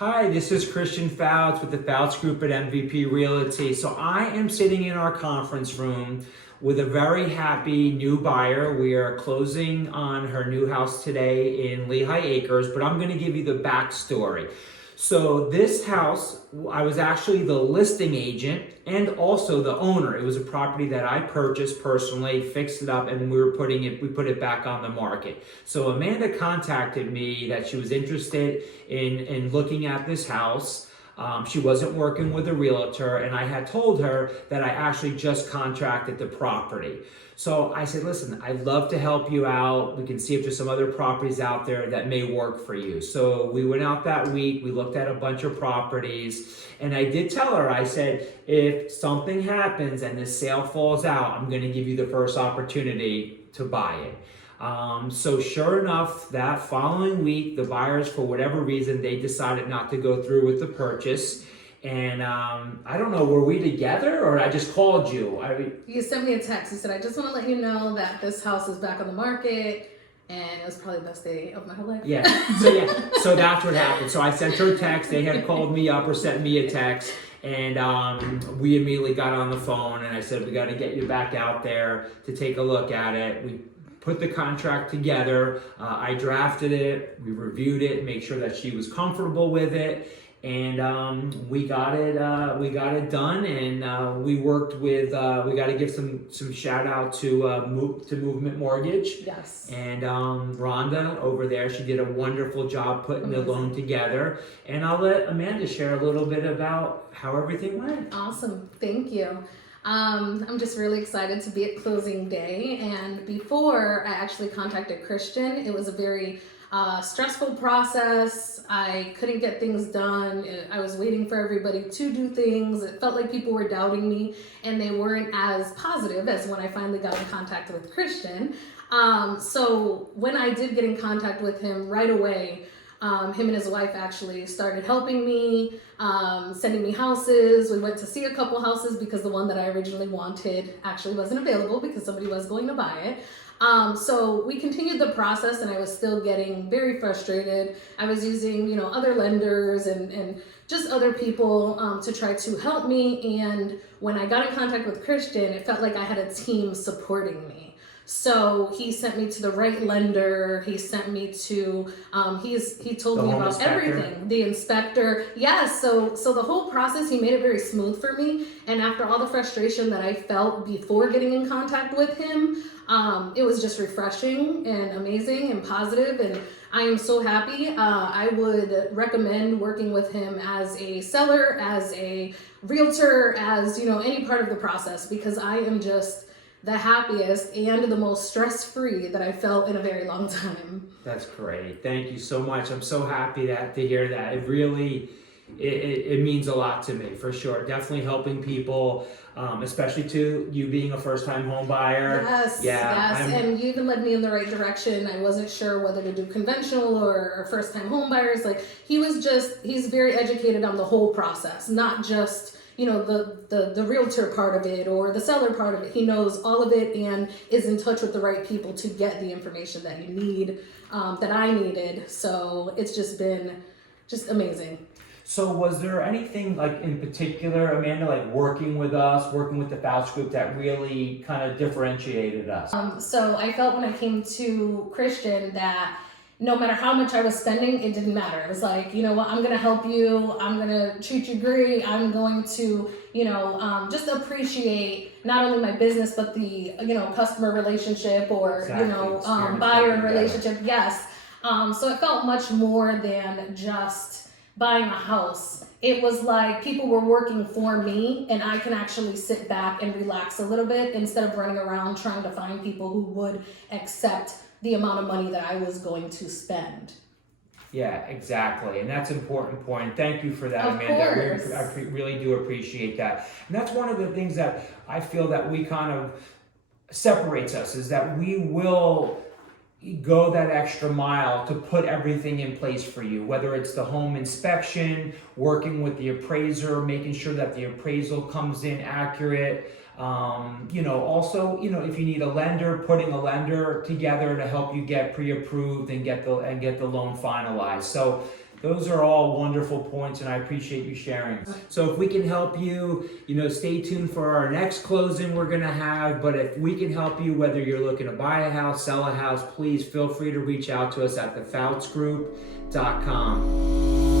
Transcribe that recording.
Hi, this is Christian Fautz with the Fautz Group at MVP Realty. So I am sitting in our conference room with a very happy new buyer. We are closing on her new house today in Lehigh Acres, but I'm going to give you the backstory. So this house, I was actually the listing agent and also the owner. It was a property that I purchased personally, fixed it up, and we put it back on the market. So Amanda contacted me that she was interested in looking at this house. She wasn't working with a realtor, and I had told her that I actually just contracted the property. So I said, listen, I'd love to help you out. We can see if there's some other properties out there that may work for you. So we went out that week, we looked at a bunch of properties, and I did tell her, I said, if something happens and this sale falls out, I'm gonna give you the first opportunity to buy it. So sure enough, that following week, the buyers, for whatever reason, they decided not to go through with the purchase. And I don't know, were we together or I just called you? You sent me a text. You said, I just want to let you know that this house is back on the market. And it was probably the best day of my whole life. Yeah, so that's what happened. So I sent her a text. They had called me up or sent me a text. And we immediately got on the phone and I said, we got to get you back out there to take a look at it. We put the contract together. I drafted it. We reviewed it, make sure that she was comfortable with it. And we got it done, and we worked with. We got to give some shout out to Movement Mortgage. Yes. And Rhonda over there, she did a wonderful job putting the loan together. And I'll let Amanda share a little bit about how everything went. Awesome, thank you. I'm just really excited to be at closing day. And before I actually contacted Christian, it was a very stressful process. I couldn't get things done. I was waiting for everybody to do things. It felt like people were doubting me and they weren't as positive as when I finally got in contact with Christian. So when I did get in contact with him right away, him and his wife actually started helping me, sending me houses. We went to see a couple houses because the one that I originally wanted actually wasn't available because somebody was going to buy it. So we continued the process and I was still getting very frustrated. I was using, other lenders and just other people to try to help me. And when I got in contact with Christian, it felt like I had a team supporting me. So he sent me to the right lender. He sent me to, he told me about everything. The inspector. Yes. So the whole process, he made it very smooth for me. And after all the frustration that I felt before getting in contact with him, it was just refreshing and amazing and positive, and I am so happy. I would recommend working with him as a seller, as a realtor, as any part of the process, because I am just the happiest and the most stress-free that I felt in a very long time. That's great. Thank you so much. I'm so happy to hear that. It really, it means a lot to me, for sure. Definitely helping people, especially to you being a first-time home buyer. Yes, and you even led me in the right direction. I wasn't sure whether to do conventional or first-time home buyers. Like, he's very educated on the whole process, not just the realtor part of it or the seller part of it. He knows all of it and is in touch with the right people to get the information that you need, that I needed. So it's just been amazing. So was there anything like in particular, Amanda, like working with the Fautz Group that really kind of differentiated us? So I felt when I came to Christian that no matter how much I was spending, it didn't matter. It was like, you know what, I'm going to help you. I'm going to treat you great. I'm going to, just appreciate not only my business, but the, customer relationship or, buyer relationship. Yes. So it felt much more than just buying a house. It was like people were working for me and I can actually sit back and relax a little bit instead of running around trying to find people who would accept the amount of money that I was going to spend. Yeah, exactly. And that's an important point. Thank you for that, Of Amanda. course. I really do appreciate that. And that's one of the things that I feel that we kind of separates us, is that we will go that extra mile to put everything in place for you, whether it's the home inspection, working with the appraiser, making sure that the appraisal comes in accurate. Also, if you need a lender, putting a lender together to help you get pre-approved and get the loan finalized. So Those are all wonderful points, and I appreciate you sharing. So if we can help you, stay tuned for our next closing we're going to have. But if we can help you, whether you're looking to buy a house, sell a house, please feel free to reach out to us at thefautzgroup.com.